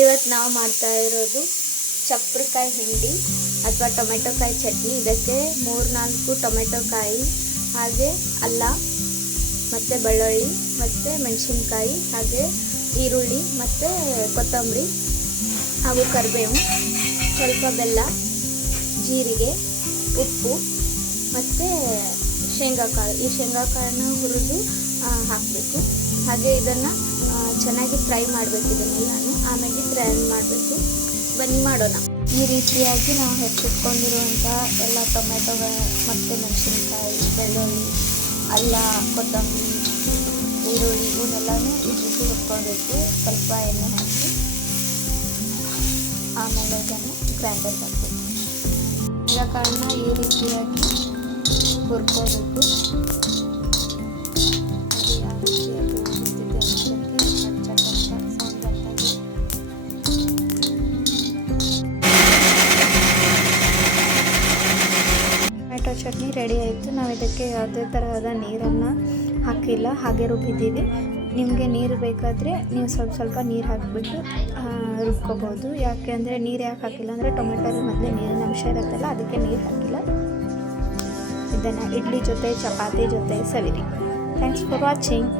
ಇವತ್ತು ನಾವು ಮಾಡ್ತಾ ಇರೋದು ಚಪ್ರಕಾಯಿ ಹಿಂಡಿ ಅಥವಾ ಟೊಮೆಟೊಕಾಯಿ ಚಟ್ನಿ. ಇದಕ್ಕೆ 3-4 ಟೊಮೆಟೊಕಾಯಿ, ಹಾಗೆ ಅಲ್ಲ ಮತ್ತು ಬೆಳ್ಳುಳ್ಳಿ ಮತ್ತು ಮೆಣಸಿನ್ಕಾಯಿ, ಹಾಗೆ ಈರುಳ್ಳಿ ಮತ್ತು ಕೊತ್ತಂಬರಿ ಹಾಗೂ ಕರಿಬೇವು, ಸ್ವಲ್ಪ ಬೆಲ್ಲ, ಜೀರಿಗೆ, ಉಪ್ಪು ಮತ್ತು ಶೇಂಗಾಕಾಳು. ಈ ಶೇಂಗಾಕಾಳನ್ನ ಹುರಿದು ಹಾಕಬೇಕು. ಹಾಗೆ ಇದನ್ನು ಚೆನ್ನಾಗಿ ಫ್ರೈ ಮಾಡಬೇಕು. ಇದನ್ನೆಲ್ಲನೂ ಆಮೇಲೆ ಗ್ರೈಂಡ್ ಮಾಡಬೇಕು. ಬನ್ನಿ ಮಾಡೋಣ. ಈ ರೀತಿಯಾಗಿ ನಾವು ಹೆಚ್ಚಿಟ್ಕೊಂಡಿರುವಂಥ ಎಲ್ಲ ಟೊಮೆಟೊ ಮತ್ತು ಮೆಣಸಿನ್ಕಾಯಿ, ಬೆಳ್ಳುಳ್ಳಿ, ಅಲ್ಲ, ಕೊತ್ತಂಬರಿ, ಈರುಳ್ಳಿ ಇವನ್ನೆಲ್ಲನೂ ಈ ರೀತಿ ಹುರ್ಕೊಳ್ಬೇಕು. ಸ್ವಲ್ಪ ಎಣ್ಣೆ ಹಾಕಿ ಆಮೇಲೆ ಇದನ್ನು ಗ್ರೈಂಡರ್ಗೆ ಹಾಕಬೇಕು. ಶೇಂಗಾಕಾಳನ್ನ ಈ ರೀತಿಯಾಗಿ ಹುರ್ಕೋಬೇಕು. ಅದು ಯಾವ ರೀತಿಯಾಗಿ ಹುರಿತಿದೆ ಅನ್ನೋದಕ್ಕೆ ಸೌಂಡ್ ಬರ್ತಾಯಿದೆ. ಟೊಮೆಟೊ ಚಟ್ನಿ ರೆಡಿ ಆಯಿತು. ನಾವು ಇದಕ್ಕೆ ಯಾವುದೇ ತರಹದ ನೀರನ್ನು ಹಾಕಿಲ್ಲ, ಹಾಗೆ ರುಬ್ಬಿದ್ದೀವಿ. ನಿಮಗೆ ನೀರು ಬೇಕಾದರೆ ನೀವು ಸ್ವಲ್ಪ ನೀರು ಹಾಕಿಬಿಟ್ಟು ರುಬ್ಕೋಬೋದು. ಯಾಕೆ ಅಂದರೆ ನೀರು ಯಾಕೆ ಹಾಕಿಲ್ಲ ಅಂದರೆ ಟೊಮೆಟೊಲ್ಲಿ ಮೊದಲೇ ನೀರಿನ ಅಂಶ ಇರುತ್ತಲ್ಲ, ಅದಕ್ಕೆ ನೀರು ಹಾಕಿಲ್ಲ. ಇದನ್ನು ಇಡ್ಲಿ ಜೊತೆ, ಚಪಾತಿ ಜೊತೆ ಸವಿರಿ. Thanks for watching.